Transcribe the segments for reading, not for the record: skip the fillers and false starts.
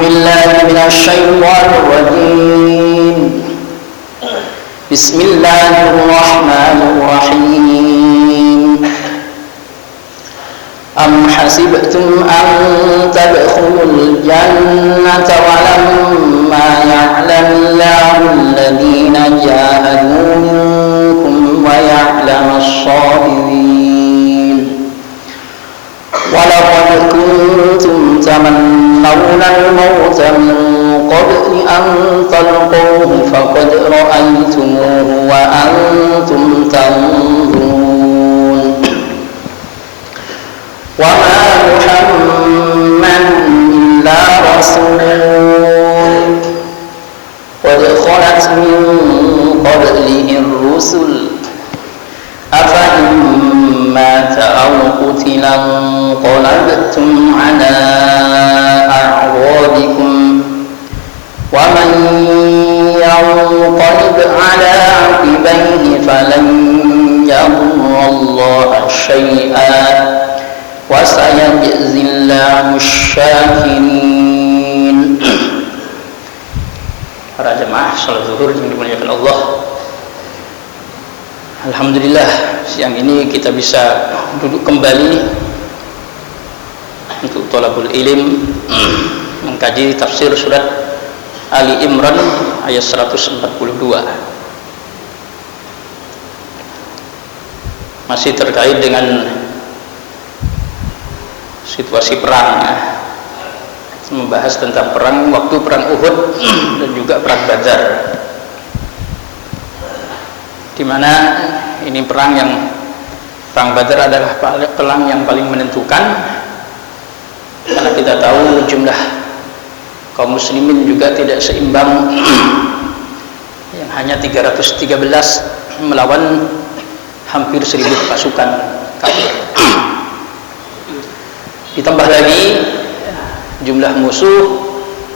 بالله من الشيطان الرجيم. بسم الله الرحمن الرحيم. أم حسبتم أن تدخلوا الجنة ولما يعلم الله الذين جاهدوا منكم ويعلم الصابرين. ولقد كنتم تمنون الموت من قبل أن تلقوه فقد رأيتموه وأنتم تنظرون. وما محمد إلا رسول قد خلت من قبله الرسل أفإن مات أو قتل انقلبتم على أعقابكم ومن ينقلب على عقبيه فلن يضر الله شيئا وسيجزي الله الشاكرين. Para jemaah salat zuhur yang dimuliakan Allah, alhamdulillah siang ini kita bisa duduk kembali untuk thalabul ilm mengkaji tafsir surat Ali Imran ayat 142. Masih terkait dengan situasi perang, membahas tentang perang waktu perang Uhud dan juga perang Badar, di mana ini perang Badar adalah perang yang paling menentukan, karena kita tahu jumlah kaum muslimin juga tidak seimbang, yang hanya 313 melawan hampir 1000 pasukan kafir. Ditambah lagi jumlah musuh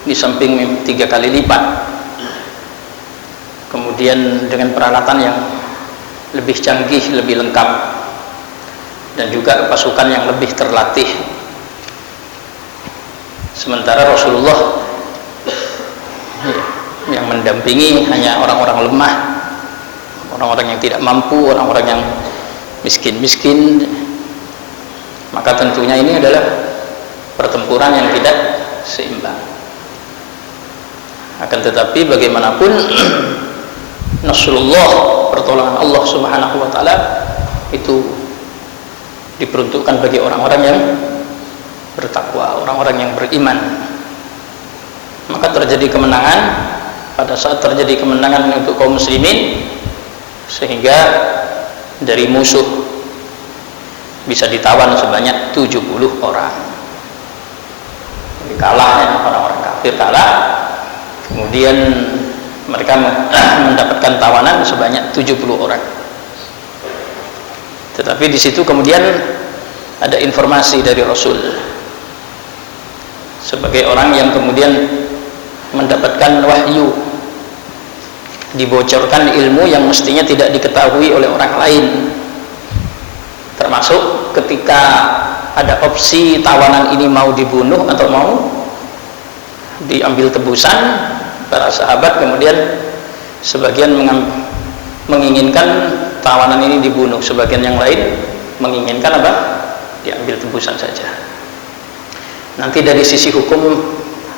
di samping 3 kali lipat, kemudian dengan peralatan yang lebih canggih, lebih lengkap, dan juga pasukan yang lebih terlatih. Sementara Rasulullah yang mendampingi hanya orang-orang lemah, orang-orang yang tidak mampu, orang-orang yang miskin-miskin. Maka tentunya ini adalah pertempuran yang tidak seimbang. Akan tetapi bagaimanapun Nasrullah, pertolongan Allah Subhanahu wa taala itu diperuntukkan bagi orang-orang yang bertakwa, orang-orang yang beriman. Maka terjadi kemenangan. Pada saat terjadi kemenangan untuk kaum muslimin, sehingga dari musuh bisa ditawan sebanyak 70 orang. Jadi kalah ya, orang-orang kafir kalah, kemudian mereka mendapatkan tawanan sebanyak 70 orang. Tetapi di situ kemudian ada informasi dari Rasul sebagai orang yang kemudian mendapatkan wahyu, dibocorkan ilmu yang mestinya tidak diketahui oleh orang lain. Termasuk ketika ada opsi tawanan ini mau dibunuh atau mau diambil tebusan, para sahabat kemudian sebagian menginginkan tawanan ini dibunuh, sebagian yang lain menginginkan apa? Diambil tebusan saja. Nanti dari sisi hukum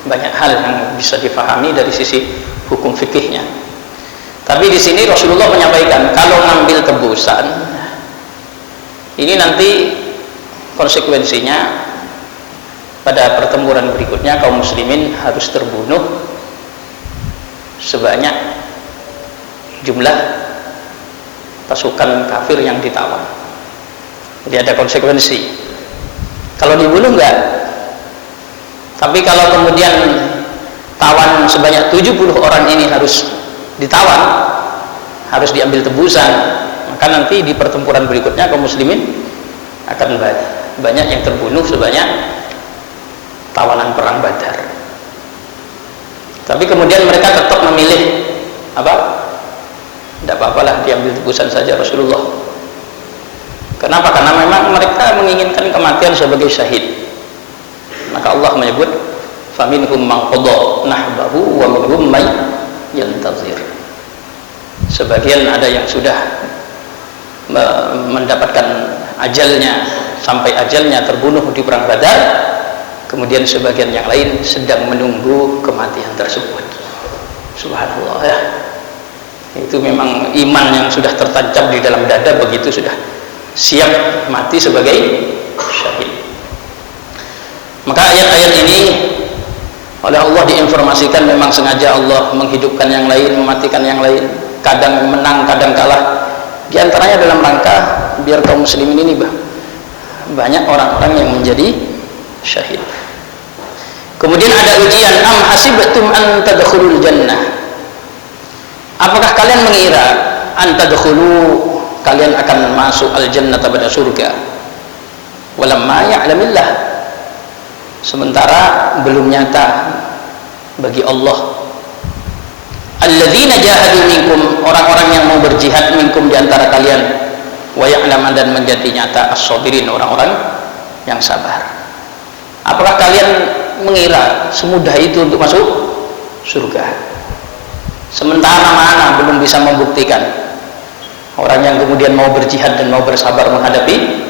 banyak hal yang bisa difahami dari sisi hukum fikihnya. Tapi di sini Rasulullah menyampaikan kalau ngambil tebusan ini nanti konsekuensinya pada pertempuran berikutnya kaum muslimin harus terbunuh sebanyak jumlah pasukan kafir yang ditawan. Jadi ada konsekuensi. Kalau dibunuh enggak. Tapi kalau kemudian tawan sebanyak 70 orang ini harus ditawan, harus diambil tebusan, maka nanti di pertempuran berikutnya kaum muslimin akan banyak yang terbunuh sebanyak tawanan perang Badar. Tapi kemudian mereka tetap memilih apa? Tidak apa-apalah diambil tebusan saja Rasulullah. Kenapa? Karena memang mereka menginginkan kematian sebagai syahid. Maka Allah menyebut faminhum man qada nahbahu wa minhum may yantazir. Sebagian ada yang sudah mendapatkan ajalnya, sampai ajalnya terbunuh di perang Badar, kemudian sebagian yang lain sedang menunggu kematian tersebut. Subhanallah ya. Itu memang iman yang sudah tertancap di dalam dada, begitu sudah siap mati sebagai syahid. Maka ayat-ayat ini oleh Allah diinformasikan memang sengaja Allah menghidupkan yang lain, mematikan yang lain, kadang menang, kadang kalah. Di antaranya dalam rangka biar kaum muslimin ini banyak orang-orang yang menjadi syahid. Kemudian ada ujian, am hasibtum an tadkhulul jannah. Apakah kalian mengira an tadkhulu, kalian akan masuk al-jannah pada surga? Walamma ya'lamillah, sementara belum nyata bagi Allah. Alladzina jahadu minkum, orang-orang yang mau berjihad minkum di antara kalian, wa ya'laman, dan menjadi nyata as-sabirin, orang-orang yang sabar. Apakah kalian mengira semudah itu untuk masuk surga? Sementara mana belum bisa membuktikan. Orang yang kemudian mau berjihad dan mau bersabar menghadapi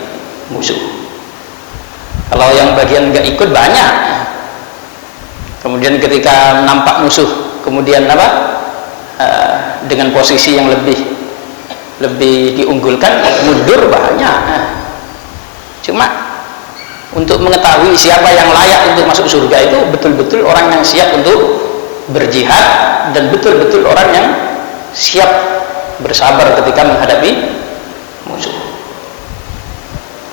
musuh. Kalau yang bagian nggak ikut banyak. Kemudian ketika nampak musuh, kemudian dengan posisi yang lebih diunggulkan, mundur banyak. Cuma untuk mengetahui siapa yang layak untuk masuk surga itu betul-betul orang yang siap untuk berjihad dan betul-betul orang yang siap bersabar ketika menghadapi musuh.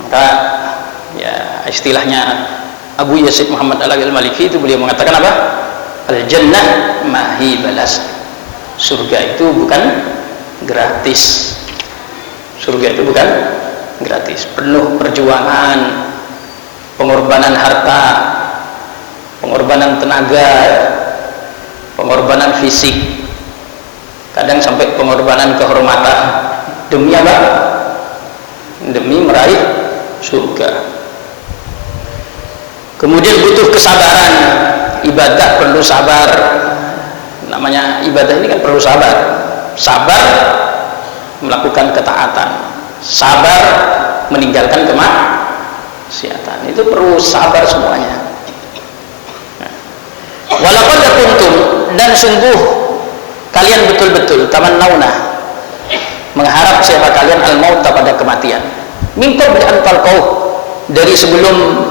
Maka ya istilahnya Abu Yazid Muhammad Al-Maliki itu beliau mengatakan apa? Al-jannah mahi balas. Surga itu bukan gratis. Surga itu bukan gratis, penuh perjuangan, pengorbanan harta, pengorbanan tenaga, pengorbanan fisik, kadang sampai pengorbanan kehormatan. Demi apa? Demi meraih surga. Kemudian butuh kesabaran. Ibadah perlu sabar. Namanya ibadah ini kan perlu sabar. Sabar melakukan ketaatan, sabar meninggalkan kemaksiatan. Itu perlu sabar semuanya. Walaqad kuntum, dan sungguh kalian betul-betul tamannauna, mengharap siapa kalian al-maut, pada kematian. Min qabli an talqau, dari sebelum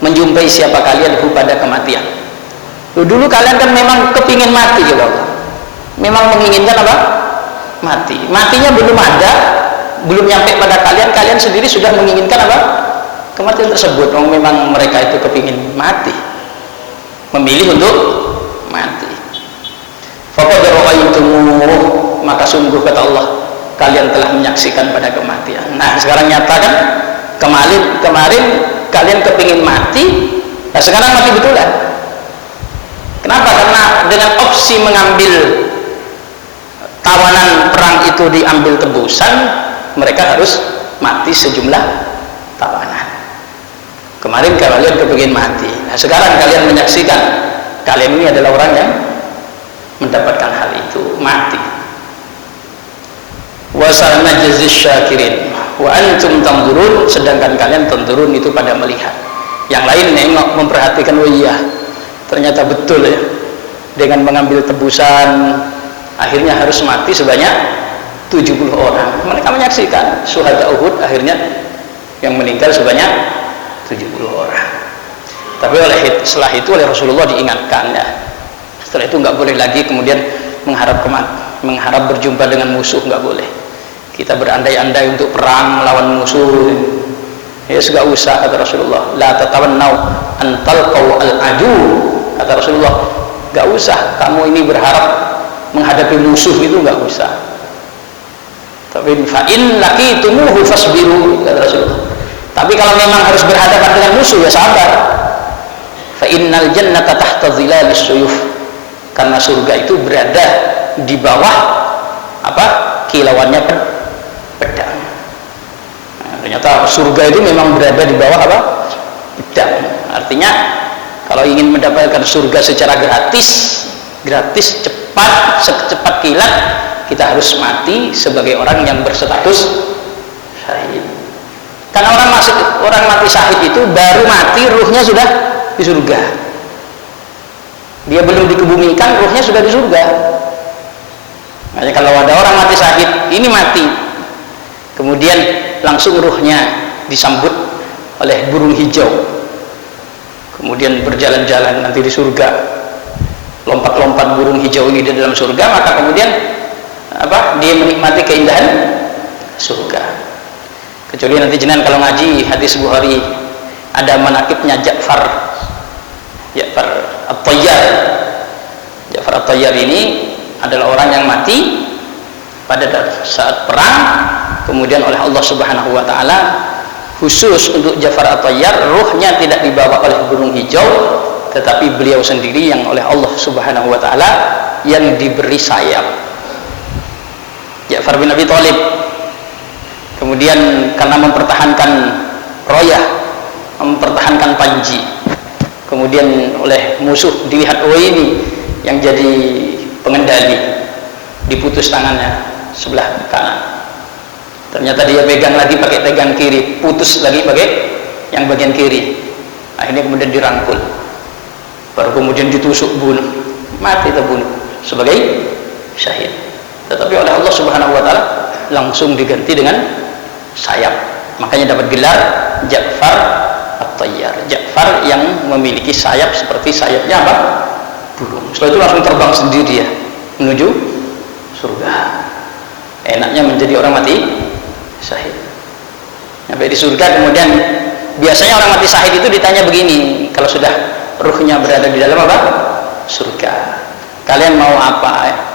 menjumpai siapa kalian pada kematian. Dulu kalian kan memang kepingin mati gitu. Memang menginginkan apa? Mati. Matinya belum ada, belum nyampe pada kalian, kalian sendiri sudah menginginkan apa? Kematian tersebut. Memang mereka itu kepingin mati, memilih untuk mati. Faqad ra'aytumuh, maka sungguh kata Allah, kalian telah menyaksikan pada kematian. Nah, sekarang nyata kan? Kemarin kalian kepingin mati, nah sekarang mati betulan. Kenapa? Karena dengan opsi mengambil tawanan perang itu diambil tebusan, mereka harus mati sejumlah tawanan. Kemarin kalian kepingin mati, nah sekarang kalian menyaksikan, kalian ini adalah orang yang mendapatkan hal itu, mati. Wa sanajziz syakirin wa antum tanzurun, sedangkan kalian tanzurun itu pada melihat. Yang lain nengok, memperhatikan, oh iya ternyata betul ya, dengan mengambil tebusan akhirnya harus mati sebanyak 70 orang. Mereka menyaksikan syuhada Uhud, akhirnya yang meninggal sebanyak 70 orang. Tapi setelah itu oleh Rasulullah diingatkan ya, setelah itu nggak boleh lagi kemudian mengharap berjumpa dengan musuh, nggak boleh. Kita berandai-andai untuk perang melawan musuh, ya nggak usah, kata Rasulullah. La tatawannau an talqau al-adu, kata Rasulullah, nggak usah kamu ini berharap menghadapi musuh, itu nggak usah. Tapi fa in laqitumuhu fasbiru, kata Rasulullah. Tapi kalau memang harus berhadapan dengan musuh, ya sabar. Fa innal jannata tahta dhilalis suyuf, karena surga itu berada di bawah apa? Kilauannya pedang. Nah, ternyata surga itu memang berada di bawah apa? Pedang. Artinya Kalau ingin mendapatkan surga secara gratis cepat, secepat kilat, kita harus mati sebagai orang yang berstatus syahid. Karena orang mati syahid itu baru mati, ruhnya sudah di surga. Dia belum dikebumikan, ruhnya sudah di surga. Makanya kalau ada orang mati syahid, ini mati, kemudian langsung ruhnya disambut oleh burung hijau, kemudian berjalan-jalan nanti di surga, lompat-lompat burung hijau ini di dalam surga, maka kemudian dia menikmati keindahan surga. Kecuali nanti jenengan kalau ngaji hadis Bukhari, ada manaqibnya Ja'far At-Tayyar. Ja'far At-Tayyar ini adalah orang yang mati pada saat perang, kemudian oleh Allah Subhanahu wa taala khusus untuk Ja'far At-Tayyar, ruhnya tidak dibawa oleh burung hijau, tetapi beliau sendiri yang oleh Allah Subhanahu wa taala yang diberi sayap. Ja'far bin Abi Thalib kemudian karena mempertahankan royah, mempertahankan panji, kemudian oleh musuh dilihat, oh ini yang jadi pengendali, diputus tangannya sebelah kanan, ternyata dia pegang lagi pakai pegang kiri, putus lagi pakai yang bagian kiri, akhirnya kemudian dirangkul, baru kemudian ditusuk, bunuh, mati terbunuh sebagai syahid. Tetapi oleh Allah Subhanahu wa taala langsung diganti dengan sayap, makanya dapat gelar Ja'far At-Tayyar, Ja'far yang memiliki sayap seperti sayapnya burung. Setelah itu langsung terbang sendiri ya menuju surga. Enaknya menjadi orang mati syahid. Sampai di surga, kemudian biasanya orang mati syahid itu ditanya begini, kalau sudah ruhnya berada di dalam surga, kalian mau apa?